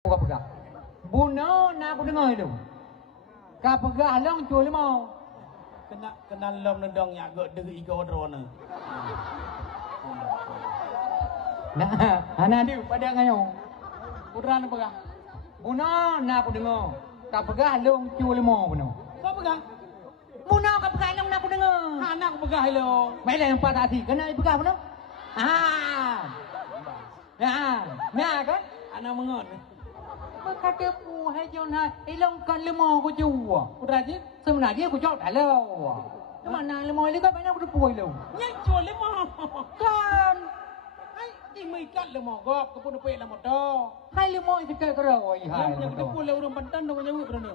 Kau pegah. Buno nak aku dengar itu. Kau pegah long cuy lemau. Kena lom nendang yak gak degi iko drone. Nah, anak dia pada ngayo. Putra nak pegah. Buno nak aku dengar. Kau pegah long cuy lemau buno. Kau pegang? Buno kau pegah long nak aku dengar. Anak aku pegang lo. Mai lah yang patah hati. Kena pegah buno. Nah kan? Anak mengon. Kata pu hai John hai, ilong kan lemau aku jua. Udah aja. Sebenarnya aku jauh dah lau. Mana lemau ini kan banyak berpuai lau. Nyai jual lemah. Kan? Hai, di mereka lemah gop, kepun apa lemah dah. Hai lemau itu kayak kerau hai. Yang kita pun lewat pantan dong yang berani.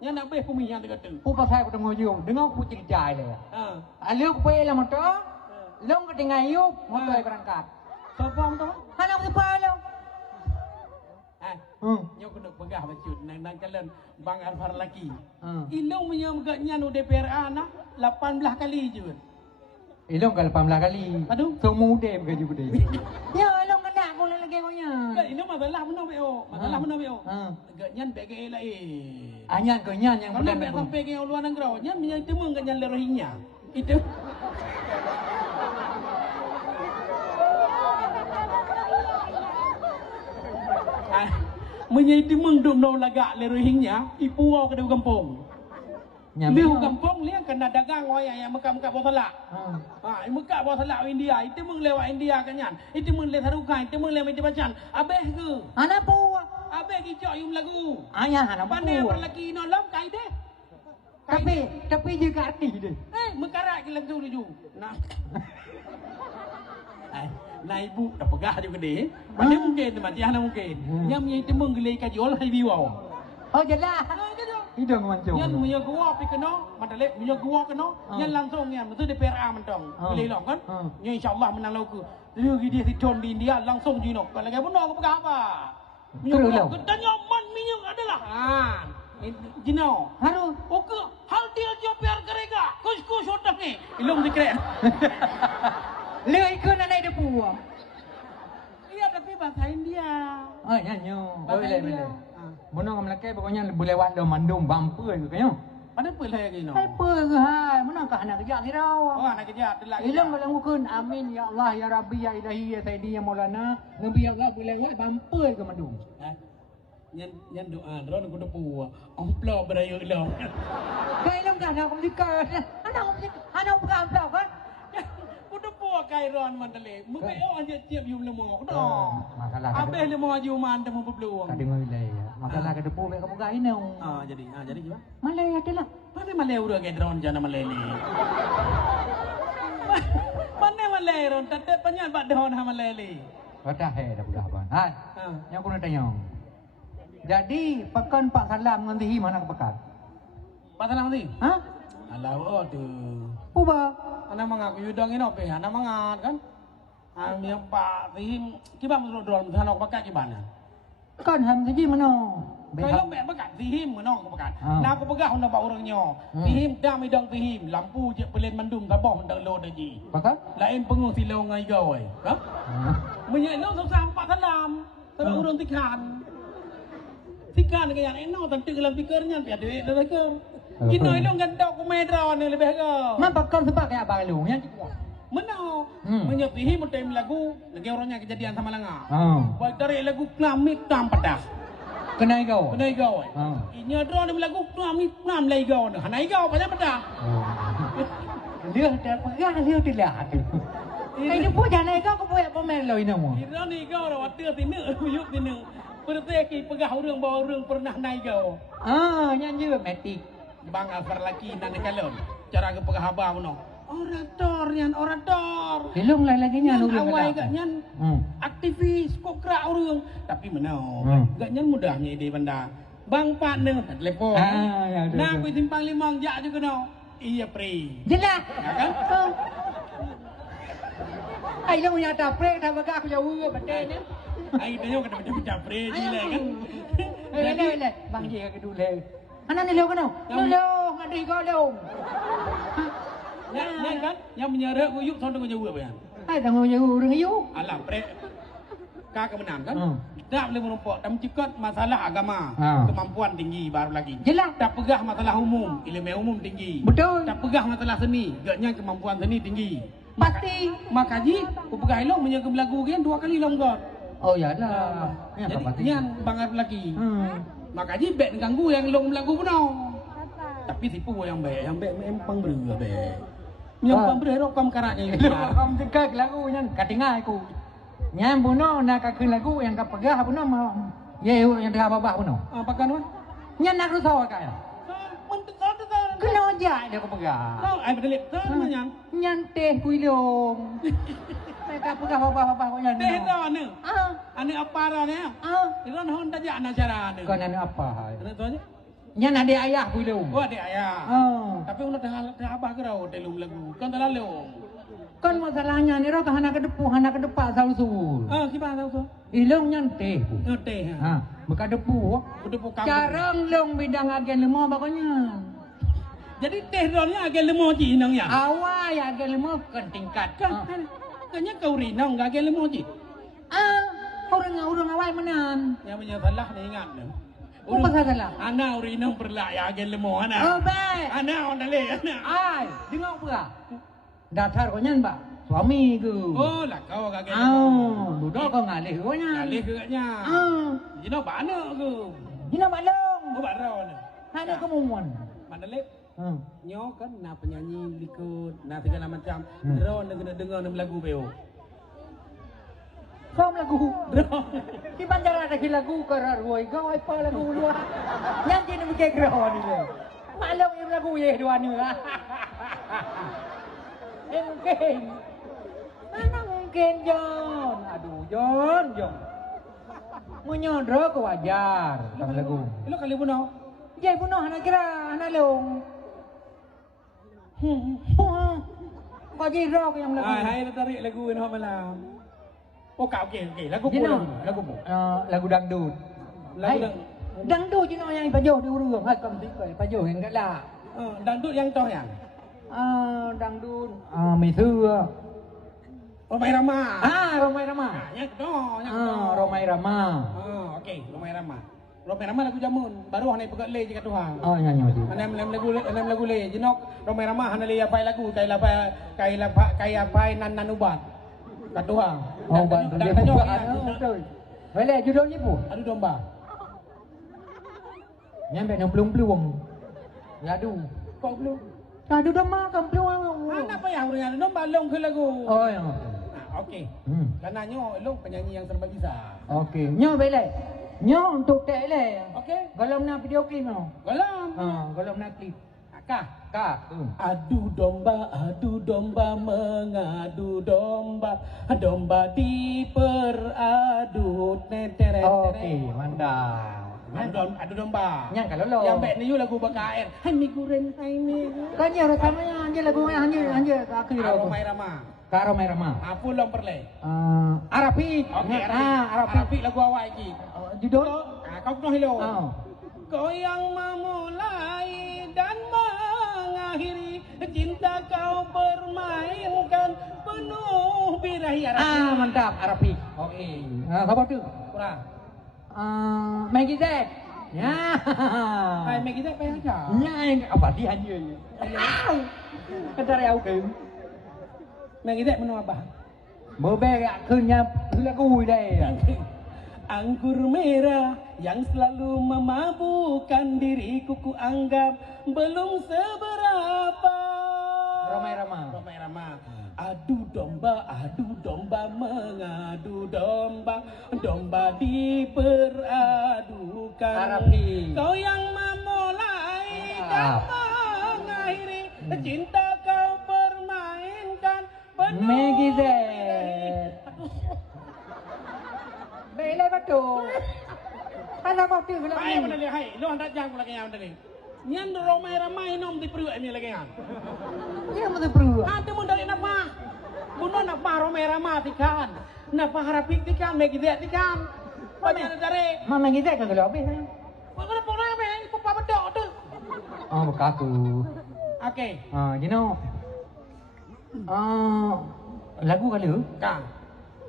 Yang nak beh pumi yang dekat tu. Pu pasal aku tengok jauh, dengar aku cerita le. Alu aku pergi lemau tu, long ketinggal yuk, motor berangkat. Siapa tu? Anak aku lau. Nyok kena pegah bacut nang kalian Bang Arfar lagi. Ilong menyam gaknya nu DPR anak 18 kali je. Ilong kalau 18 kali. Aduh, semua dem gaji bude. Ya, ilong kena aku lagi kau nya. Ilong masalah mana beo? Masalah mana beo? Gaknya bege lain. Anyan kau nyan yang bulan sampai ke luar negara, nyan menyang temung gaknya Rohingya. Itu. Menyai timung dum no laga le Rohingya, ipu au ke kampung. Liu kampung liang kena dagang waya yang mekak-mekak bawa salak. Mekak bawa salak India, itu mung lewat India kanyan. Itu mung le Tarukai, itu mung le Meja Bacan. Abeh ke? Anak pu. Abeh kicok yum lagu. Ayah anak pu. Pandai lelaki no lom kai deh. Tapi juga arti deh. Mekarak ke lagu tu. Nah. Nah ibu dah pegah juga deh. Mana mungkin mati mana mungkin. Yang menyai temung gelai kaji olah biwau. Oh jelas. Hidung mancung. Yang menyai gua pi kena, madalek menyai gua kena, yang langsung yang mesti DPR mentong. Gelai long kan? Yang insyaallah menang lagu. Lu dia si John di India langsung jinok. Kalau lagi pun aku pegah apa? Menyai kita nyaman menyai adalah. Jino. Harus. Oke, hal dia DPR kerega. Kus otak ni. Ilung dikira. Lei ke nak naik depu? Iya tapi bahasa India. Oh nyanyo. Bahasa India. Mana orang Melayu pokoknya boleh lewat dah mandum bumper ke kayaknya. Mana pun lah gini. Apa ke hai? Mana kah anak kerja ni tau? Oh anak kerja adalah. Ilmu kalau mungkin amin ya Allah ya Rabbi ya Ilahi ya Sayyidi ya Maulana. Nabi ya Allah boleh lewat bumper ke mandum. Nhân doa đó nó có được bùa ông plo bên đây rồi cái lông cả nào cũng đi cờ anh không làm đâu hết udah bùa cái ron mandale mungkin oh aja tiap yum lemo no abe lemo aju man temu peluang kadang mulai ya masalah ke depu kamu gak ini jadi gimana Malay adalah mana Malay udah kayak drone jana Malay ni mana Malay ron tetep panjang bak drone ha Malay ni dah dah budak abang hai yang aku nak tanya jadi pekan Pak Salam ngantihi mana ke pekan Pak Salam nanti hah alah oh tu Uba anak mengaku yudang ini apa anak mengat kan yang Pak Tihim kiba menurut drone sana aku pakai gimana kan ham saja mana kalau mek pakai Tihim mana aku pakai nak aku pegang hendak bawa orangnya Tihim dah midang Tihim lampu je pelen mandum tabah hendak lo daji pakai lain pengung silau ngai gawai kan menyelau susah Pak Salam tapi orang tikan dengan yang enak tentu dalam pikirnya biar duit dah ke kino itu kan dokumen drone yang lebih ke man pakai sebab kayak abang lu yang mana menyetihi mentem lagu lagi orangnya kejadian sama langa baik dari lagu klamik tam pedas kenai kau ini drone lagu klamik nam lagi kau nah naik kau banyak pedas dia dah pegang dia tidak ini pun jangan kau boleh pemain lo ini mau ini kau rawat dia tinu yuk tinu perteki pegah orang bawa orang pernah naik kau nyanyi metik Bang Alfar lagi nanti kalon cara ke pegah abah mana orator belum lagi nyan awal gak nyan aktivis kok kerak orang tapi mana gak nyan mudahnya ide benda bang partner telepon nah aku simpang limang jak juga no iya pri jelas ya kan ai lo punya tapre dah bagak aku jauh betul ni ai tanya kena macam capre gila kan le bang je ke dulu anak ni lo kan lo ngadi kau lo kan yang menyeret uyuk sono ko jauh apa ya ai tang uyuk urang uyuk alam pre Kak kemenangan kan? Hmm. Tak boleh menumpuk. Dan mencikut masalah agama. Kemampuan tinggi baru lagi. Jelas. Tak pegah masalah umum. Ilmu umum tinggi. Betul. Tak pegah masalah seni. Gaknya kemampuan seni tinggi. Pasti. Makaji, aku pegah elok menjaga lagu kan 2 kali longgar. Oh ya lah. Jadi nian bangat lagi. Hmm. Makaji bet ganggu yang long lagu penuh. Tapi tipu yang baik empang beruga baik. Yang pang berero kam karaknya. Kam dekat lagu nyan katingai ku. Nyan buno nak kakun lagu yang kapegah buno mau. Ye yang dah babah buno. Apa kan wan? Nyan nak rusau kaya. Mentesan. Kena aja dia kapegah. Tahu ai bedelik tahu nyan. Nyan teh kuilong. Mereka pegah babah ku nyan. Teh tahu ane. Ah. Ane apa rane? Itu hon tajak ana cara ane. Kan anu apa? Ane tu aja. Nyan ada ayah kuilong. Oh adik ayah. Tapi udah dah abah kerau dalam lagu. Kan tak lalu. Kan masalahnya ni roh hana ke depan sausul. Gimana tahu tu? Ilong nyan teh. Teh. Buka depu. Depu kamu. Carang long bidang agen lemah bakanya. Jadi teh dornya agak lemah je nang ya. Awal agen lemah kan tingkat. Kanya kau rinang agak lemah je. Orang awal menan. Yang punya salah ni ingat dah. Apa salah? Ana urinang perlah ya agak lemah ana. Oh baik. Ana on dale ana. Ai, dengar apa? Datar kau nyan ba? Suami ke? Oh lah kau agak lemah. Duduk kau ngalih kau nyan. Ngalih ke nya. Jino bana ke? Jina balong. Oh baron. Ada kemuan. Mandalek. Nyo kan na penyanyi likut na segala macam. Ron kena dengar nama lagu beo. Kau lagu. Di bandara ada lagu kararuai kau apa lagu luar. Yang kini mungkin kerana ni le. Malam ini lagu ye dua ni lah. Mungkin. Mana mungkin John. Aduh John. Menyodro ke wajar dalam lagu. Lo kali bunuh. Jai bunuh anak kira anak long. Kau jirok yang lagu. Hai tarik lagu ini malam. Oh kau okey. Lagu bu. Lagu dangdut. Dangdut je yang pajuh di urung. Hai kam tikai pajuh yang kat lah. Dangdut yang toh yang. Dangdut. Mai thưa. Romai Rama. Romai Rama. Yang toh. Romai Rama. Okey, Romai Rama. Romai Rama lagu jamun. Baru hana pegat le je kat Tuhan. Nyanyi tu. Anem lagu le. Jenok Romai Rama hana le apa lagu kai apa nan ubat. Kat Tuhan. Bantu dia buka. Betul. Boleh judulnya pun. Adu domba. Nyampe nak pelung-pelung. Adu. Kau belum? Adu domba kan pelung. Mana apa yang orang adu domba long ke lagu? Oh yang. Okey. Karena nyo long penyanyi yang serba bisa. Okey. Nyo boleh. Nyo untuk tak le. Okey. Kalau nak video klip no. Galam. Kalau nak klip. Kak. Adu domba mengadu domba. Domba diperadu. Okey, mantap. Adu domba. Yang kalau lo. Yang baik ni you lagu bakair. Hai mi guren, hai mi. Kan ya ramanya anje lagu anje akhir lo. Romai Rama. Karo Romai Rama. Apa long perle? Arabi. Okey, Arabi lagu awak iki. Judul? Kau kena hello. Kau yang memulai dan mengakhiri cinta kau bermainkan penuh birahi Arabi. Mantap Arabi. Okey. Apa tu? Kurang. Maggie Z. Ya. Hai Maggie Z payah aja. Ya, apa dia hanya. Kentar aku ke. Maggie Z menu apa? Bebek akhirnya lagu dah. Anggur merah yang selalu memabukkan diriku ku anggap belum seberapa. Romai Rama. Adu domba mengadu domba. Domba diperadukan. Arabi. Kau yang memulai dan mengakhiri cinta kau permainkan penuh. Maggie Z. Bela betul. Ada apa tu film Hai ni? mana dia hai. Lo hendak jang pula kaya tadi. Nyan Romai Ramai nom di periuk ni lagi kan. Ya mesti perlu. Ada mun dari napa? Buno napa Romai Ramai tikan. Napa harapik tikan Maggie Z tikan. Mana ada dari? Mama Maggie Z kan kalau habis. Mana pun apa yang papa bedok tu. Bekaku. Okey. You know. Lagu kali tu. Kang.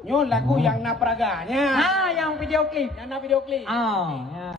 Nyo lagu yang na peraganya. Yang video klip. Yang na video klip. Ya.